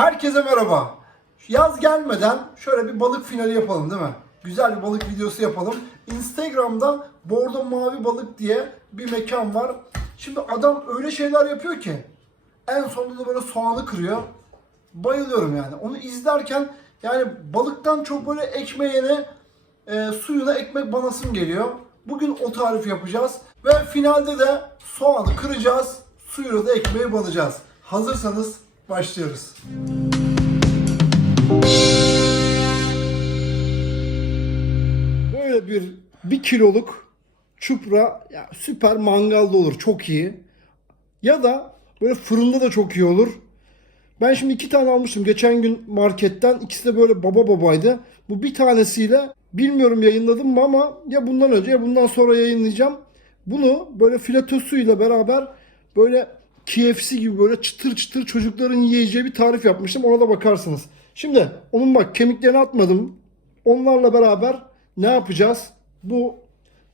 Herkese merhaba. Yaz gelmeden şöyle bir balık finali yapalım değil mi? Güzel bir balık videosu yapalım. Instagram'da Bordo Mavi Balık diye bir mekan var. Şimdi adam öyle şeyler yapıyor ki en sonunda da böyle soğanı kırıyor. Bayılıyorum yani. Onu izlerken yani balıktan çok böyle ekmeğine, e, suyuna ekmek banasım geliyor. Bugün o tarifi yapacağız. Ve finalde de soğanı kıracağız. Suyuna da ekmeği banacağız. Hazırsanız başlıyoruz. Böyle bir bir kiloluk çupra ya süper mangalda olur. Çok iyi. Ya da böyle fırında da çok iyi olur. Ben şimdi iki tane almıştım geçen gün marketten. İkisi de böyle baba babaydı. Bu bir tanesiyle bilmiyorum yayınladım mı ama ya bundan önce ya bundan sonra yayınlayacağım. Bunu böyle filetosuyla beraber böyle KFC gibi böyle çıtır çıtır çocukların yiyeceği bir tarif yapmıştım. Ona da bakarsınız. Şimdi onun bak kemiklerini atmadım. Onlarla beraber ne yapacağız? Bu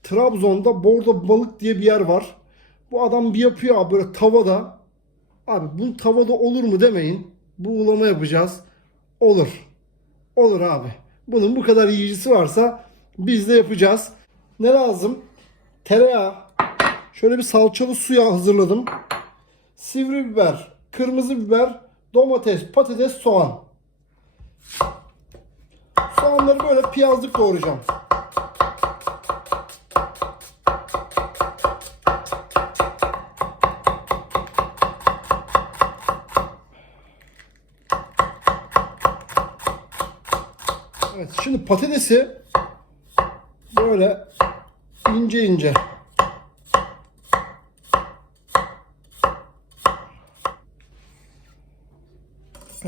Trabzon'da Bordo Balık diye bir yer var. Bu adam bir yapıyor abi böyle tavada. Abi bu tavada olur mu demeyin. Buğulama yapacağız. Olur. Olur abi. Bunun bu kadar yiyicisi varsa biz de yapacağız. Ne lazım? Tereyağı. Şöyle bir salçalı suya hazırladım. Sivri biber, kırmızı biber, domates, patates, soğan. Soğanları böyle piyazlık doğrayacağım. Evet, şimdi patatesi böyle ince ince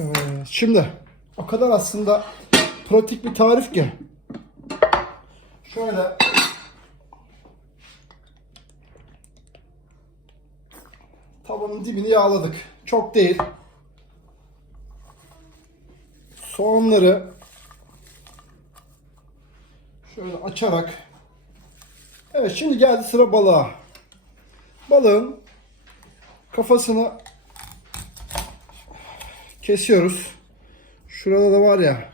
Evet, şimdi o kadar aslında pratik bir tarif ki. Şöyle tavanın dibini yağladık. Çok değil. Soğanları şöyle açarak Evet şimdi geldi sıra balığa. Balığın kafasını kesiyoruz. Şurada da var ya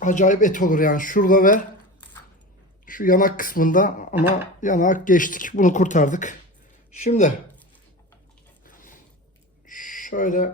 acayip et olur yani şurada ve şu yanak kısmında ama yanak geçtik. Bunu kurtardık. Şimdi şöyle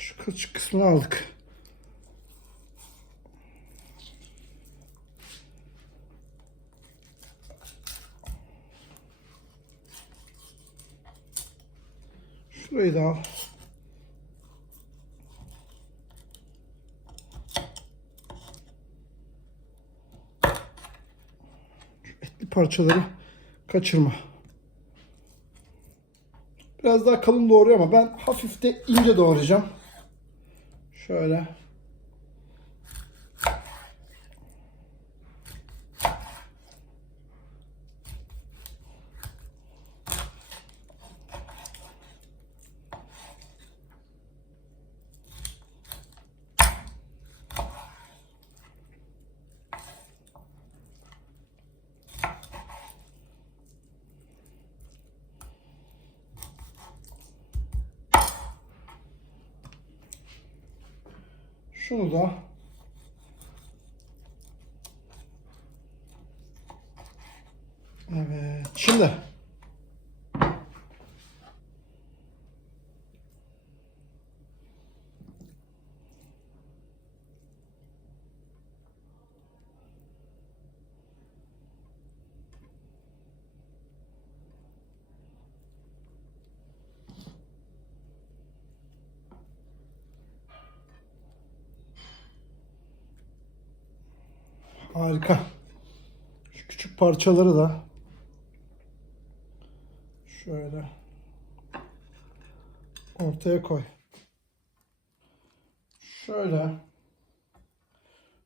Şu kılçık kısmını aldık. Şurayı da al. Etli parçaları kaçırma. Biraz daha kalın doğruyor ama ben hafif de ince doğrayacağım. Şöyle. Şunu da Evet. Şimdi harika. Şu küçük parçaları da şöyle ortaya koy. Şöyle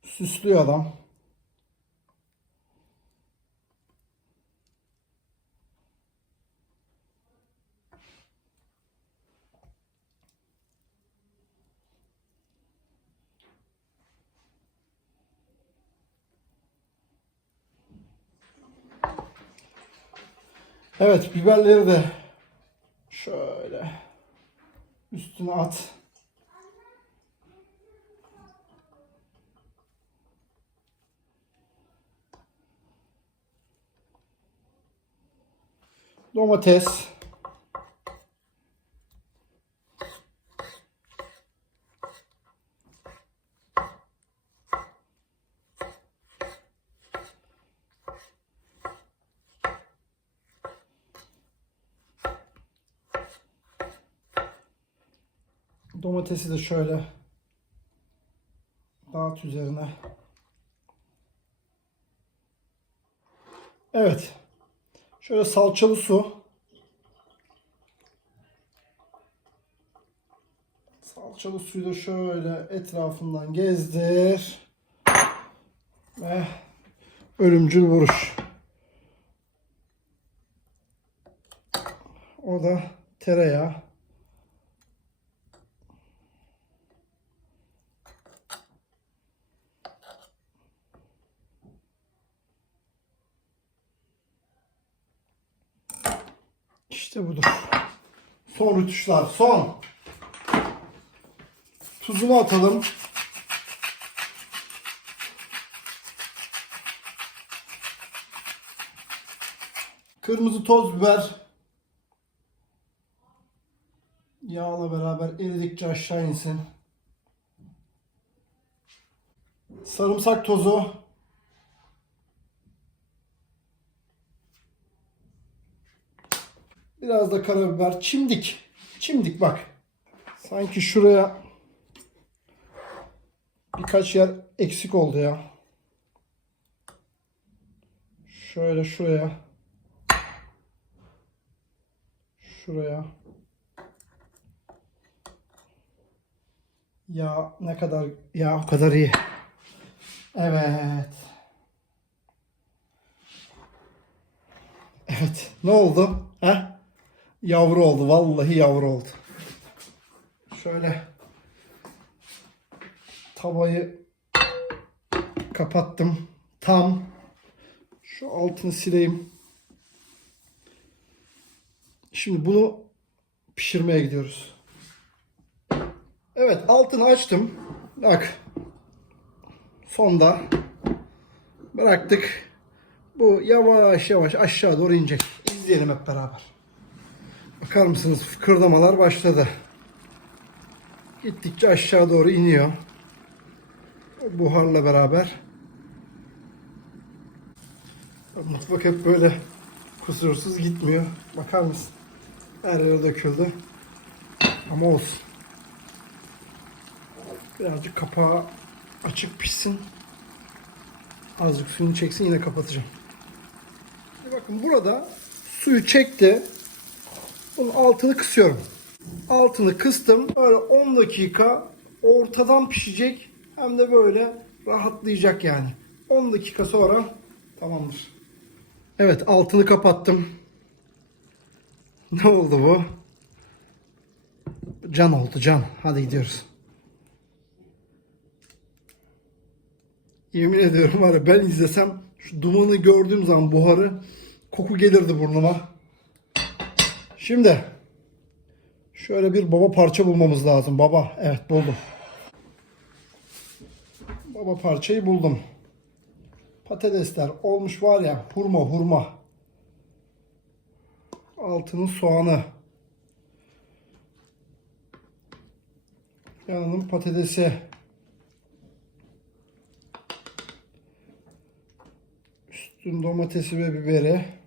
süslüyor adam. Evet biberleri de şöyle üstüne at. Domates. Domatesi de şöyle dağıt üzerine. Evet. Şöyle salçalı su. Salçalı suyu da şöyle etrafından gezdir. Ve ölümcül vuruş. O da tereyağı. Son rütuşlar. Son. Tuzunu atalım. Kırmızı toz biber. Yağla beraber eridikçe aşağı insin. Sarımsak tozu. Biraz da karabiber. Çimdik. Çimdik bak. Sanki şuraya birkaç yer eksik oldu ya. Şöyle şuraya. Şuraya. Ya ne kadar ya o kadar iyi. Evet. Evet. Ne oldu? Ha? Yavru oldu. Vallahi yavru oldu. Şöyle tavayı kapattım. Tam şu altını sileyim. Şimdi bunu pişirmeye gidiyoruz. Evet altını açtım. Bak. Sonda bıraktık. Bu yavaş yavaş aşağı doğru inecek. İzleyelim hep beraber. Bakar mısınız? Fıkırdamalar başladı. Gittikçe aşağı doğru iniyor. Buharla beraber. Mutfak hep böyle kusursuz gitmiyor. Bakar mısın? Her yere döküldü. Ama olsun. Birazcık kapağı açık pişsin. Azıcık suyunu çeksin yine kapatacağım. Bakın burada suyu çekti. Bunun altını kısıyorum. Altını kıstım. Böyle 10 dakika ortadan pişecek. Hem de böyle rahatlayacak yani. 10 dakika sonra tamamdır. Evet altını kapattım. Ne oldu bu? Can oldu can. Hadi gidiyoruz. Yemin ediyorum var ya ben izlesem şu dumanı gördüğüm zaman buharı koku gelirdi burnuma. Şimdi şöyle bir baba parça bulmamız lazım. Baba evet buldum. Baba parçayı buldum. Patatesler olmuş var ya hurma hurma. Altının soğanı. Yanının patatesi. Üstün domatesi ve biberi.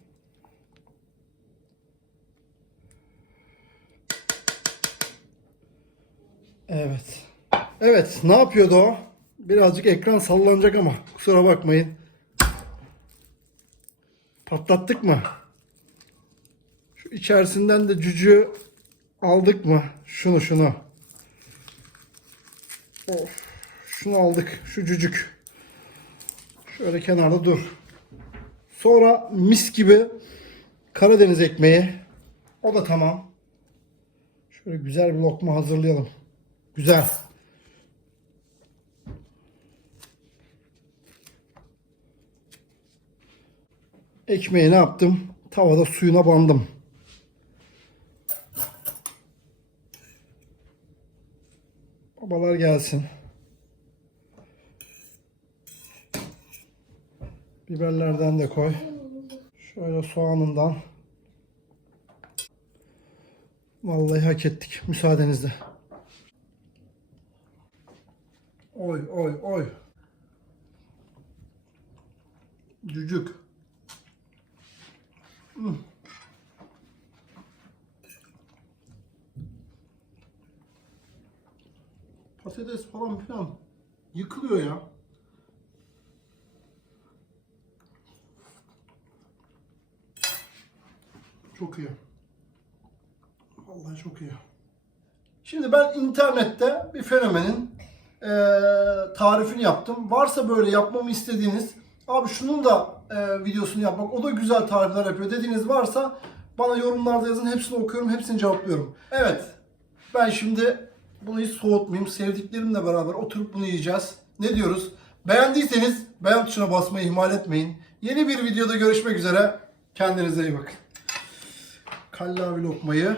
Evet. Evet, ne yapıyordu o? Birazcık ekran sallanacak ama kusura bakmayın. Patlattık mı? Şu içerisinden de cücüğü aldık mı? Şunu şunu. Of. Şunu aldık. Şu cücük. Şöyle kenarda dur. Sonra mis gibi Karadeniz ekmeği. O da tamam. Şöyle güzel bir lokma hazırlayalım. Güzel. Ekmeği ne yaptım? tavada suyuna bandım. Babalar gelsin. Biberlerden de koy. Şöyle soğanından. Vallahi hak ettik müsaadenizle. Oy oy oy. Cücük. Patates falan filan yıkılıyor ya. Çok iyi. Vallahi çok iyi. Şimdi ben internette bir fenomenin eee, tarifini yaptım. Varsa böyle yapmamı istediğiniz, abi şunun da eee, videosunu yapmak, o da güzel tarifler yapıyor dediğiniz varsa bana yorumlarda yazın. Hepsini okuyorum, hepsini cevaplıyorum. Evet, ben şimdi bunu hiç soğutmayayım. Sevdiklerimle beraber oturup bunu yiyeceğiz. Ne diyoruz? Beğendiyseniz beğen tuşuna basmayı ihmal etmeyin. Yeni bir videoda görüşmek üzere. Kendinize iyi bakın. Kallavi lokmayı